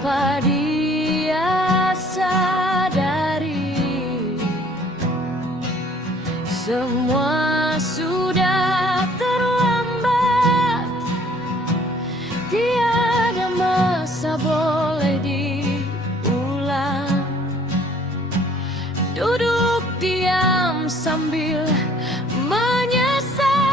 tanpa dia sadari. Semua sudah terlambat, tiada masa boleh diulang. Duduk diam sambil menyesal.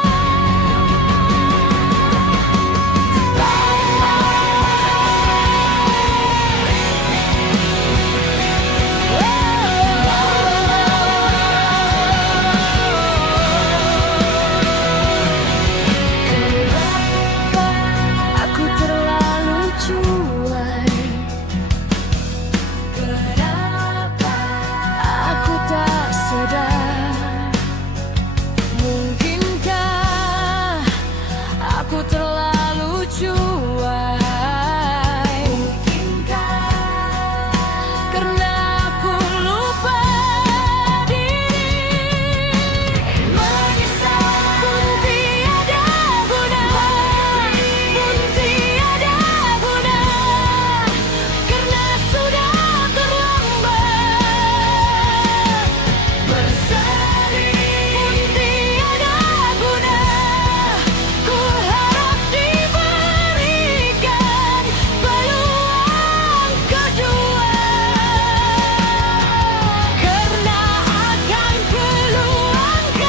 Aku terlalu cuek. Kenapa aku tak sadar? Mungkinkah aku terlalu cuek? Mungkinkah karena aku lupa diri. Menyesal pun tiada guna, pun tiada guna, karena sudah terlambat. Bersedih pun tiada guna, ku harap diberikan peluang kedua, karena akan peluangkan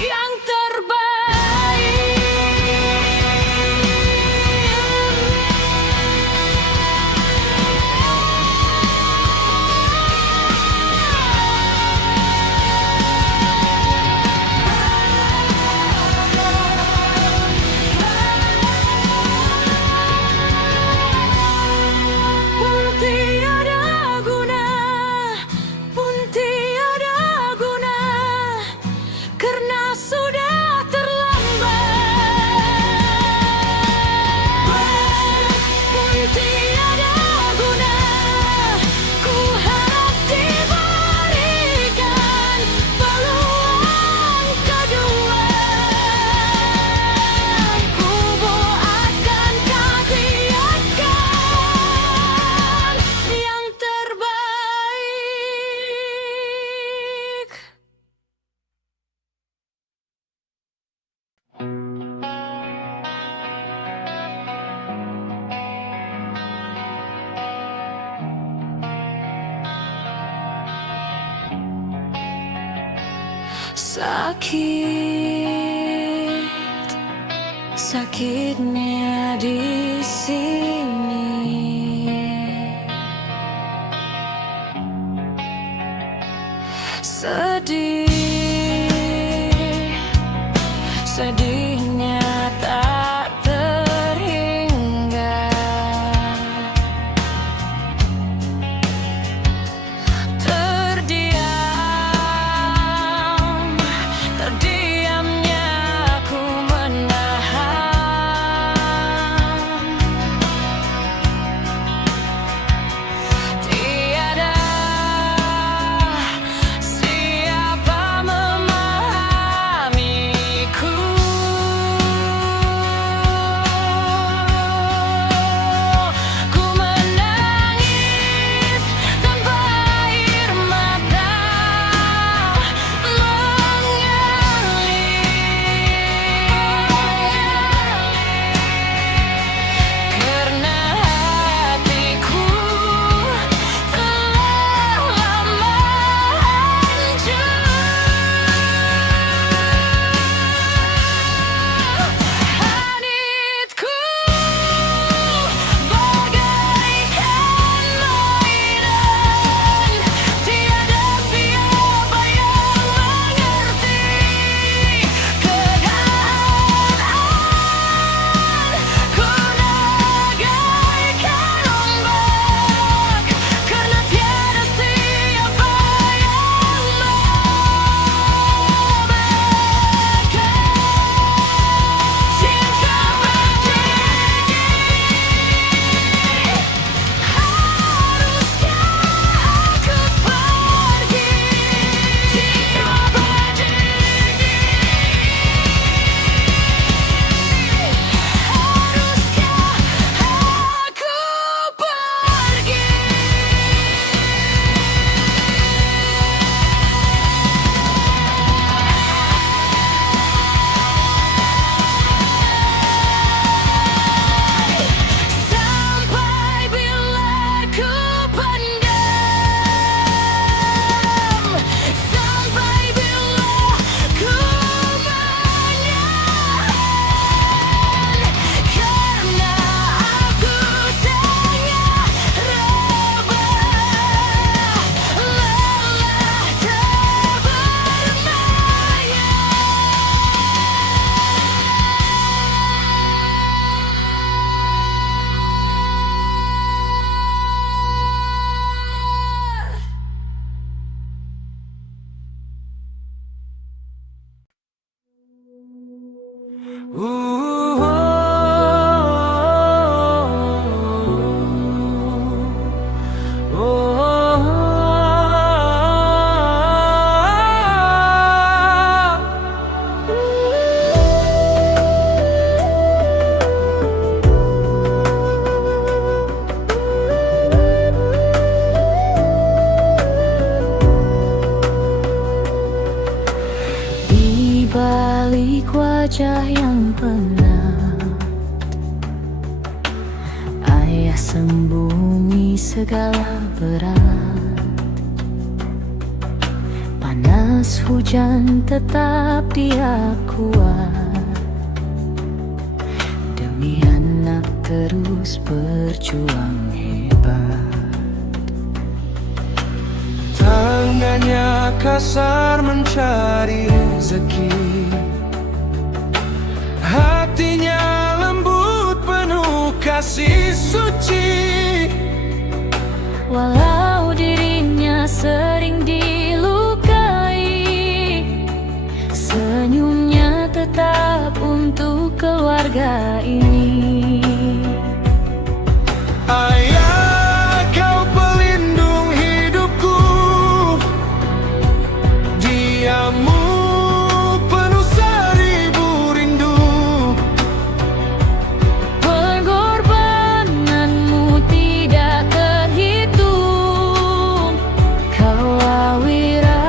yang terbaik. Pun tiada guna, pun tiada guna, karena sudah terlambat. Pun tiada guna, ku harap diberikan peluang kedua. Kubu akan kabiarkan yang terbaik. Sakit, sakitnya di sini. Sedih, sedihnya tak terhingga. Terdiam, terdiamnya aku menahan. Tiada siapa memahamiku. segala berat. Panas hujan tetap dia kuat. Demi anak terus berjuang hebat. Tangannya kasar mencari rezeki, hatinya lembut penuh kasih suci. Walau dirinya sering dilukai, senyumnya tetap untuk keluarga ini. Ayah, kau pelindung hidupku, diammu penuh seribu rindu. Pengorbananmu tidak terhitung, kaulah wira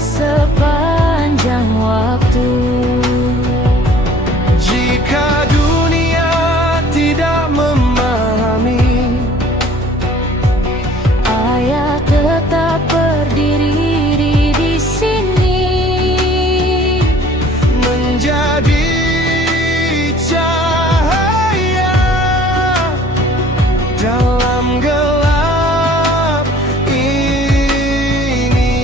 sepanjang waktu. Jika dunia tidak memahami, Ayah tetap berdiri di sini, menjadi cahaya dalam gelap ini.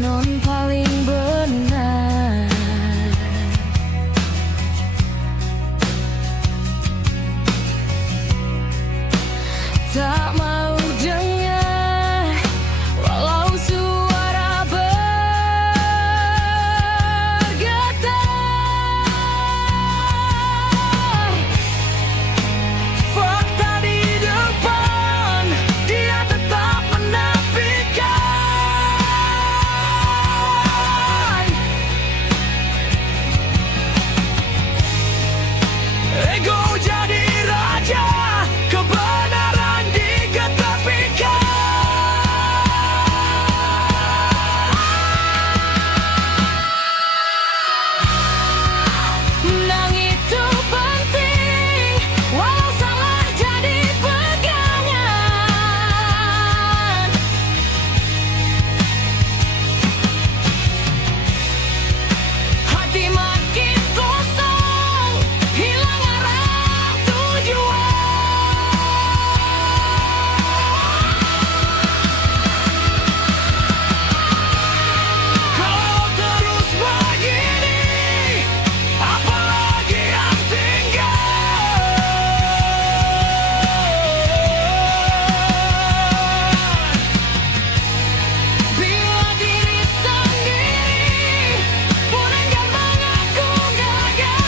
non paling benar. Tak mau dengar walau suara bergetar. Fakta di depan dia tetap menafikan. Ego jadi raja, kebenaran diketepikan. Menang itu penting, walau salah jadi pegangan. Hati makin kosong, hilang arah tujuan. Kalau terus begini, apalagi yang tinggal? Bila diri sendiri pun enggan mengaku gagal.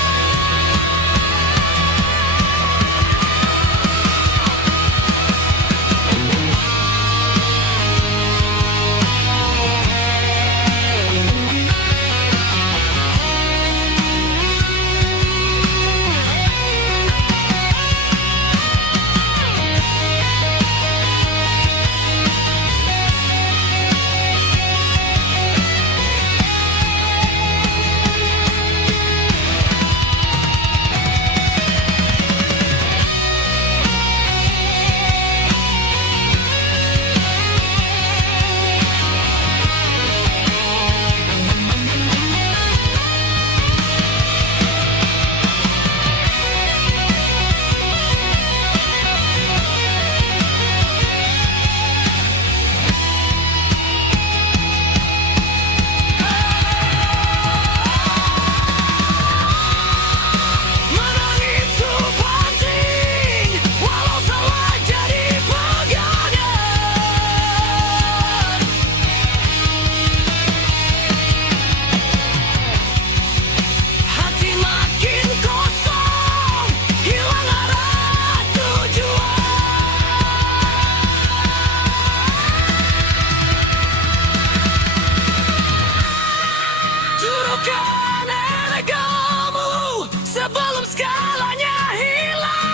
Menang itu penting, walau salah jadi pegangan. Hati makin kosong, hilang arah tujuan. Turunkan egomu sebelum skalanya hilang.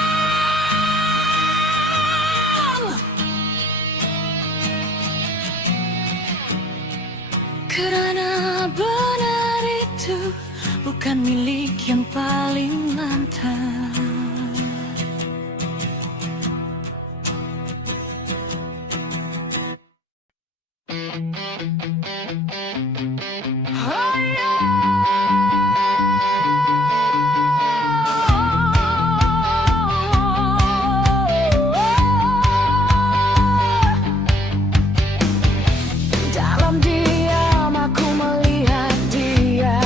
Karena benar itu bukan milik yang paling lantang. Oh dalam diam aku melihat dia,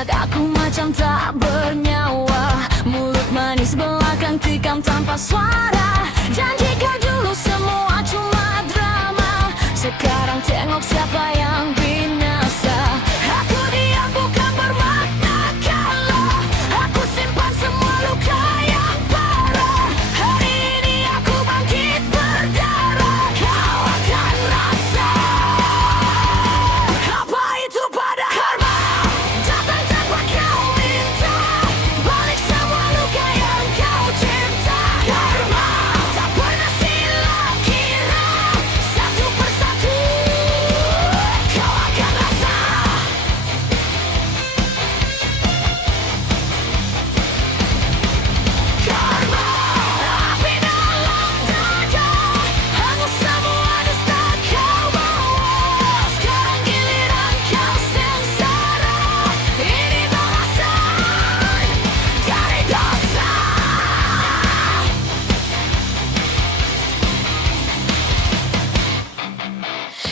lihat aku macam tak bernyawa. Mulut manis belakang tikam tanpa suara. Janji kau dulu semua cuma drama. Sekarang tengok siapa yang binasa. Aku diam bukan bermakna kalah. Aku simpan semua luka yang parah. Hari ini aku bangkit berdarah. Kau akan rasa apa itu pada karma. Datang tanpa kau minta. Balik semua luka yang kau cipta. Karma tak pernah silap kira. Satu persatu kau akan rasa. Karma api dalam dada. Hangus semua dusta kau bawa. Sekarang giliran kau sengsara. Ini balasan dari dosa.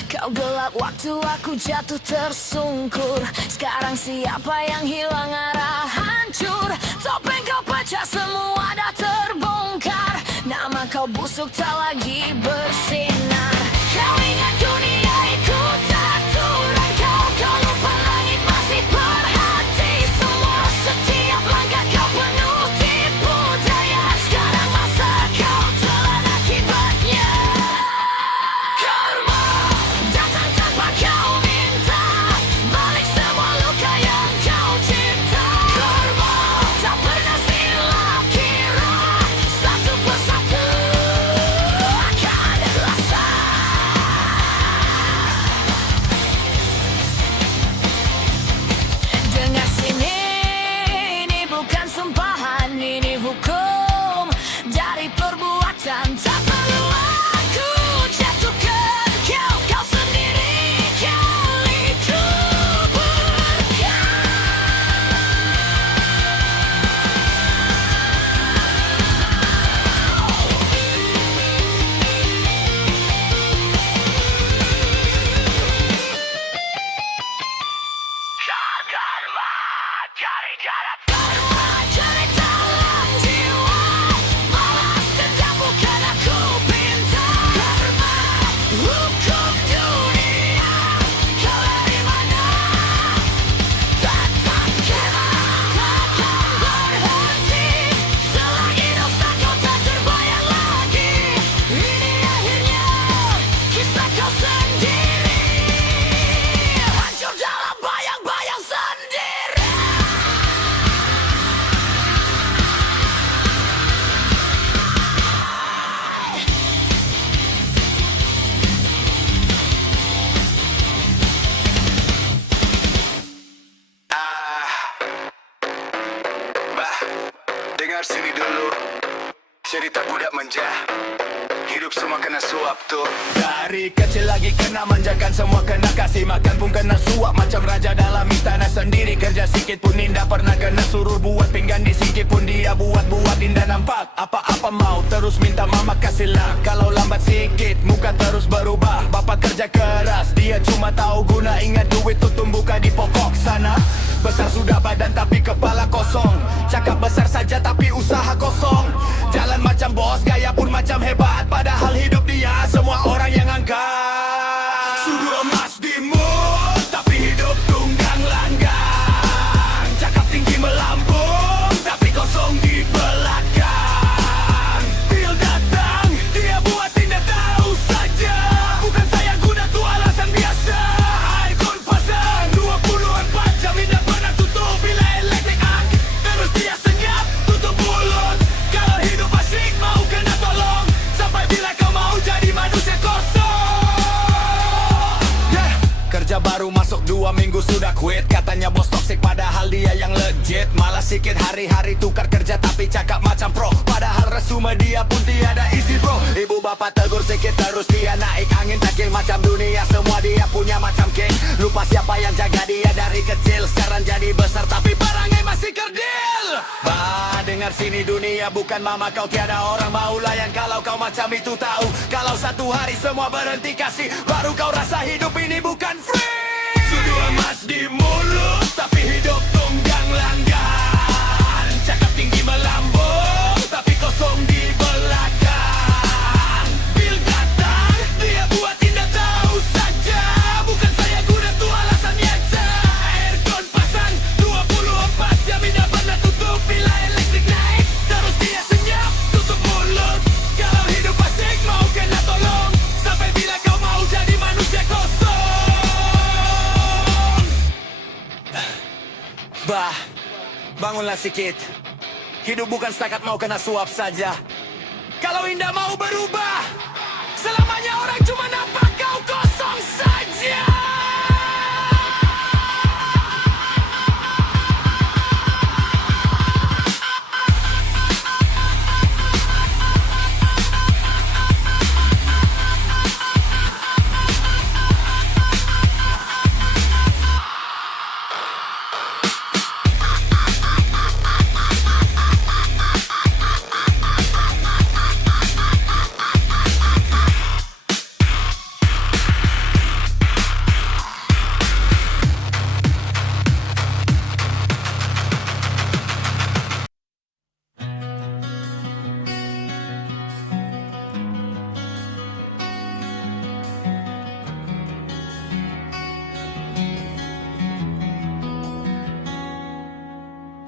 Kau gelap waktu aku jatuh tersungkur. Sekarang siapa yang hilang arah hancur. Topeng kau pecah semua dah terbongkar. Nama kau busuk tak lagi bersinar. Kau ingat dunia ikut aturan kau. Kau lupa langit masih perhati semua. Setiap langkah kau penuh tipu daya. Sekarang masa kau telan akibatnya. Karma datang tanpa kau minta. Balik semua luka yang kau cipta. Karma tak pernah silap kira. Satu persatu akan rasa. Dengar sini, ini bukan sumpahan, ini hukum dari perbuatan. Tak perlu aku jatuhkan kau, kau sendiri kaliku berkah. Karma dari dalam karma dari dalam jiwa. Balas dendam bukan aku pinta. Karma hukum dunia. Kau dari mana? Takkan kira, takkan berhenti. Selagi dosa kau tak terbayang lagi. Ini akhirnya kisah kau sendiri. Hancur dalam bayang-bayang sendiri. Bah, dengar sini dulu. Cerita budak manja. Hidup semua kena suap tuh. Dari kecil lagi kena manjakan, semua kena kasih makan pun kena suap. Macam raja dalam istana sendiri. Kerja sikit pun Indah pernah kena suruh buat. Pinggan disingkit pun dia buat-buat. Indah nampak apa-apa mau terus minta mama kasihlah. Kalau lambat sikit muka terus berubah. Bapak kerja keras, dia cuma tahu guna. Ingat duit tuh tumbuhkan di pokok sana. Besar sudah badan tapi kepala kosong. Cakap besar saja tapi usaha kosong. Jalan macam bos, gaya pun macam hebat. Padahal hidup dia semua orang yang angkat. Sudu emas di mood, tapi hidup tunggang langgang. Cakap tinggi melambung, tapi kosong di belakang. Bil datang, dia buat tidak tahu saja. Bukan saya guna tu alasan biasa. Aircon pasang 24 jam tidak pernah tutup. Bila elektrik angin terus dia senyap, tutup mulut. Kalau hidup asyik mau kena tolong. Sampai bila kau mau jadi manusia kosong. Yeah. Kerja baru masuk 2 minggu sudah quit. Katanya bos toxic padahal dia yang legit. Malah sikit hari-hari tukar kerja tapi cakap macam pro. Padahal resume dia pun tiada isi bro. Ibu bapak tegur sikit terus dia naik angin. Takil macam dunia semua dia punya macam king. Lupa siapa yang jaga dia dari kecil. Sekarang jadi besar tapi barangnya masih kerdil. Bah, dengar sini dunia bukan mama kau. Tiada orang mau layan kalau kau macam itu tahu. Kalau satu hari semua berhenti kasih, baru kau rasa hidup ini bukan free. Sudu emas di mulut tapi hidup tunggu. bangunlah sikit. Hidup bukan setakat mau kena suap saja. Kalau indah mau berubah, selamanya orang cuma nampak kau kosong saja.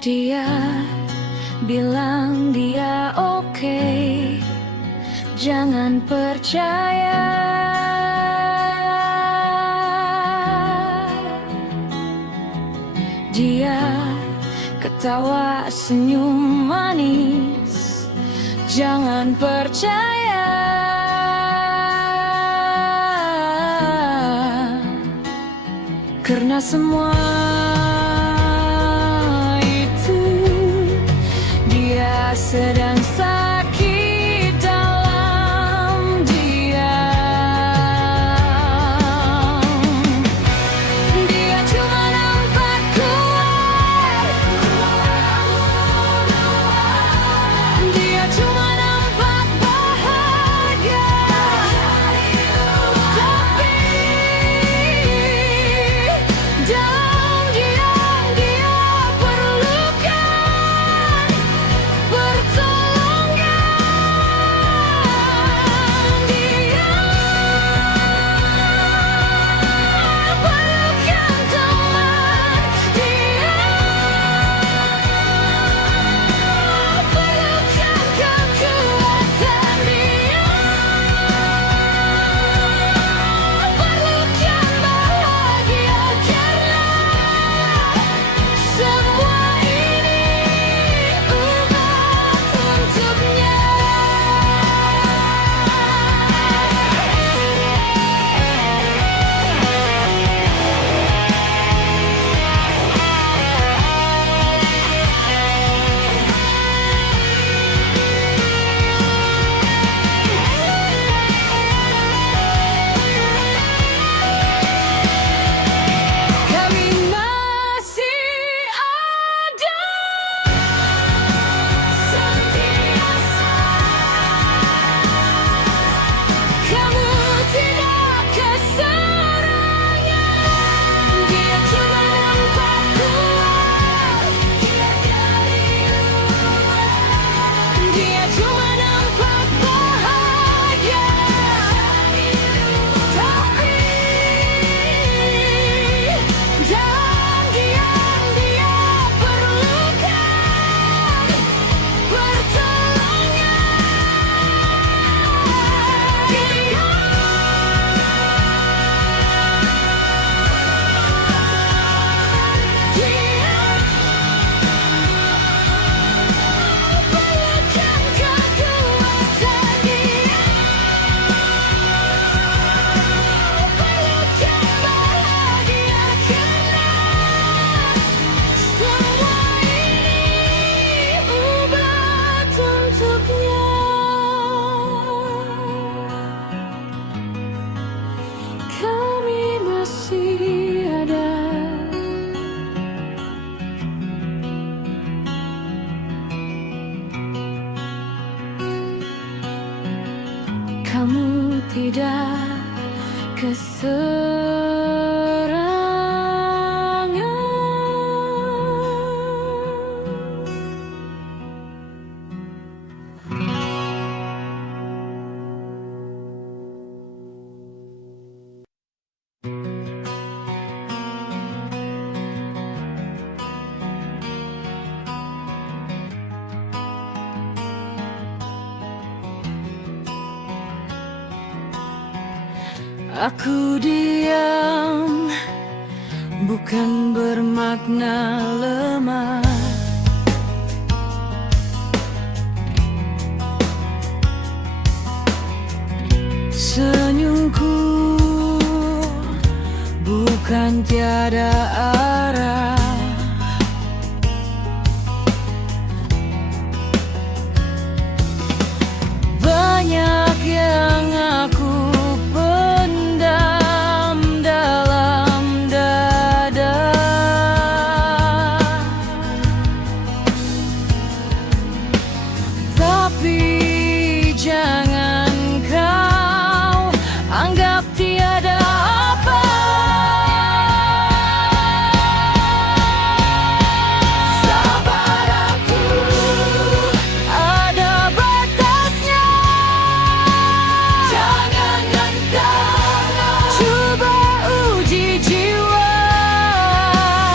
Dia bilang dia oke, jangan percaya. Dia ketawa senyum manis, jangan percaya. Karena semua sedang sakit dalam diam. Dia cuma nampak kuat, dia cuma nampak bahagia. Tapi dalam diam dia perlukan pertolongan. Dia perlukan teman, dia perlukan kekuatan, dia perlukan bahagia. Karena semua ini obat untuknya. Kami masih ada sentiasa. Kamu tidak keserangan. Dia cuma nampak kuat, dia cuma nampak bahagia. Tapi dalam diam dia perlukan pertolongan. Dia perlukan kekuatan, dia perlukan bahagia. Karena semua ini obat untuknya. Kami masih ada. Kamu tidak Aku diam bukan bermakna lemah. Senyumku bukan tiada arah. Banyak yang aku pendam dalam dada, tapi jangan kau anggap tiada apa. Sabar aku, ada batasnya. Jangan gentar, coba uji jiwa.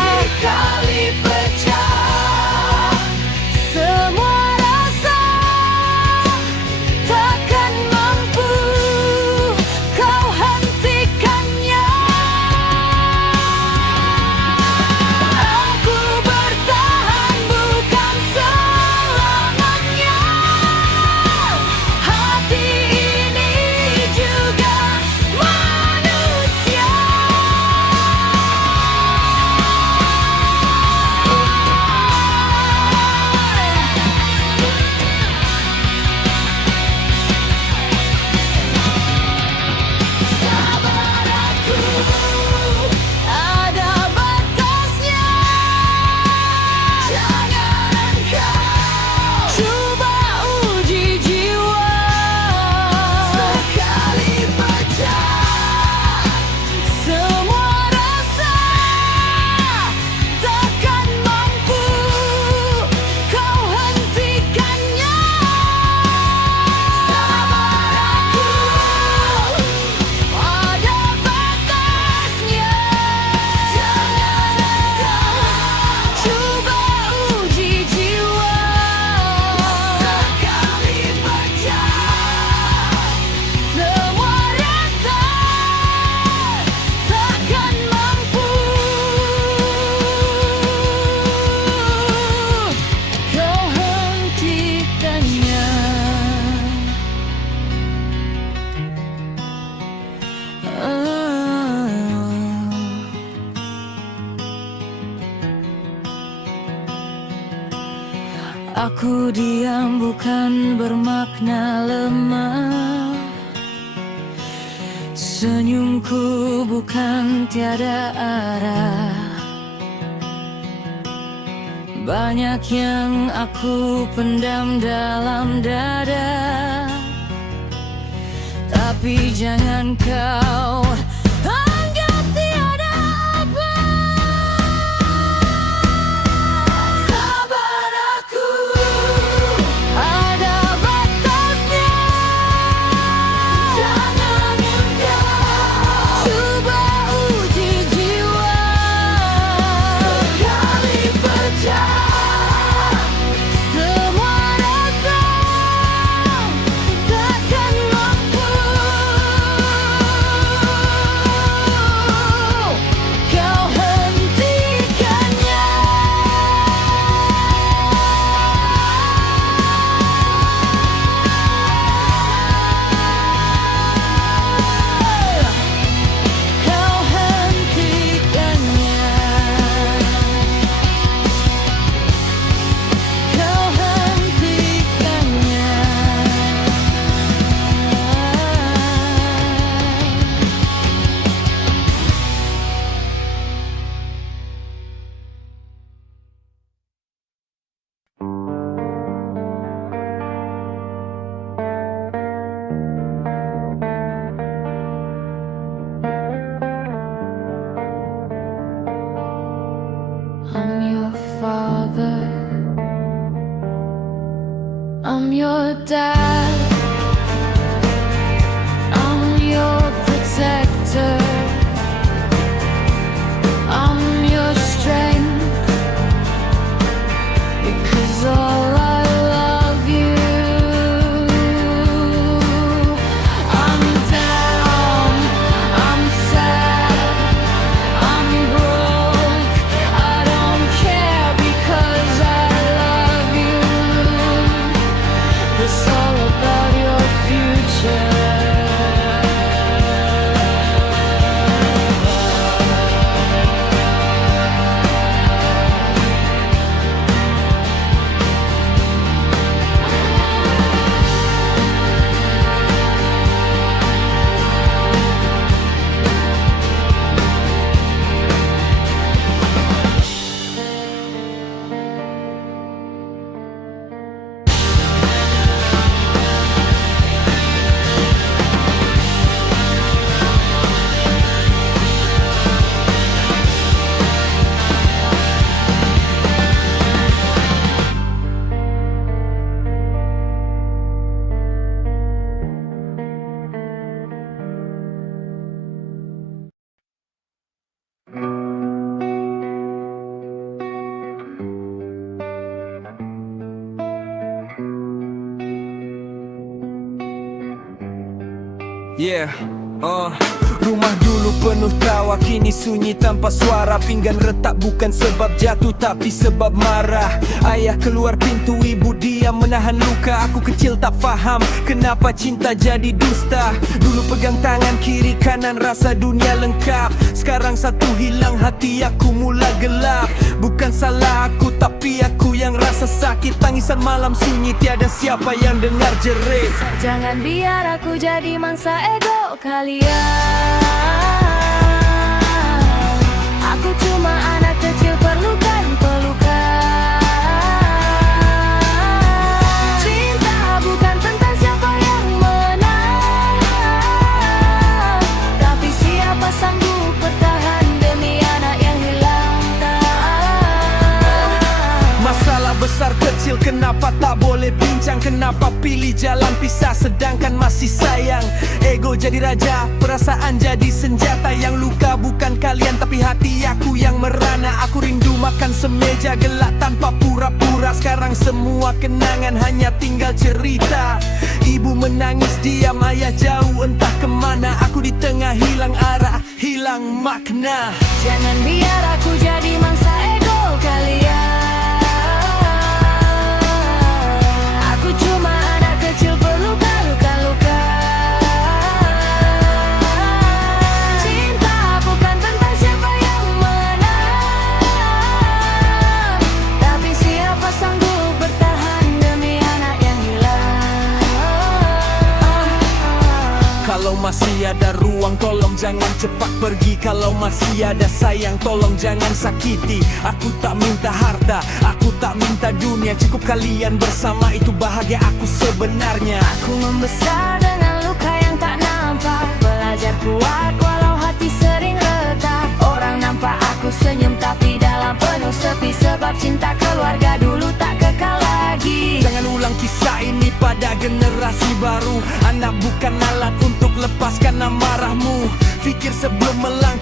Sekali pecah semua rasa, takkan mampu kau hentikannya. Aku bertahan bukan selamanya. Hati ini juga manusia. Sabar aku, ada batasnya. Jangan kau coba uji jiwa. Sekali pecah semua rasa, takkan mampu kau hentikannya. Sabar aku, ada batasnya. Jangan kau coba uji jiwa. Sekali pecah semua rasa, takkan mampu kau hentikannya. Aku diam bukan bermakna lemah. Senyumku bukan tiada arah. Banyak yang aku pendam dalam dada, tapi jangan kau anggap tiada apa. Sabar aku, ada batasnya. Jangan engkau coba uji jiwa. Sekali pecah semua rasa, takkan mampu Yeah, rumah dulu penuh tawa, kini sunyi tanpa suara. Pinggan retak bukan sebab jatuh tapi sebab marah. Ayah keluar pintu, ibu diam menahan luka. Aku kecil tak faham kenapa cinta jadi dusta. Dulu pegang tangan kiri kanan rasa dunia lengkap. Sekarang satu hilang hati aku mula gelap. Bukan salah aku tapi aku yang rasa sakit. Tangisan malam sunyi tiada siapa yang dengar jerit. Jangan biar aku jadi mangsa ego kalian. Aku cuma anak kecil perlukan pelukan. Cinta bukan tentang siapa yang menang, tapi siapa sanggup bertahan demi anak yang hilang. Masalah besar kecil kenapa tak boleh bincang. Kenapa pilih jalan pisah sedangkan masih sayang. Ego jadi raja, perasaan jadi senjata. Yang luka bukan kalian tapi hati aku yang merana. Aku rindu makan semeja gelak tanpa pura-pura. Sekarang semua kenangan hanya tinggal cerita. Ibu menangis diam, ayah jauh entah kemana. Aku di tengah hilang arah, hilang makna. Jangan biar aku jadi mangsa ego kalian. Aku cuma anak kecil berluka, luka-luka. Cinta bukan tentang siapa yang menang, tapi siapa sanggup bertahan demi anak yang hilang. Kalau masih ada ruang tolong jangan cepat pergi. Kalau masih ada sayang tolong jangan sakiti. Aku tak minta harta, aku tak minta dunia. Cukup kalian bersama, itu bahagia aku sebenarnya. Aku membesar dengan luka yang tak nampak. Belajar kuat walau hati sering retak. Orang nampak aku senyum tapi dalam penuh sepi. Sebab cinta keluarga dulu tak kekal lagi. Jangan ulang kisah ini pada generasi baru. Anak bukan alat untuk lepaskan amarahmu. Fikir sebelum melangkah.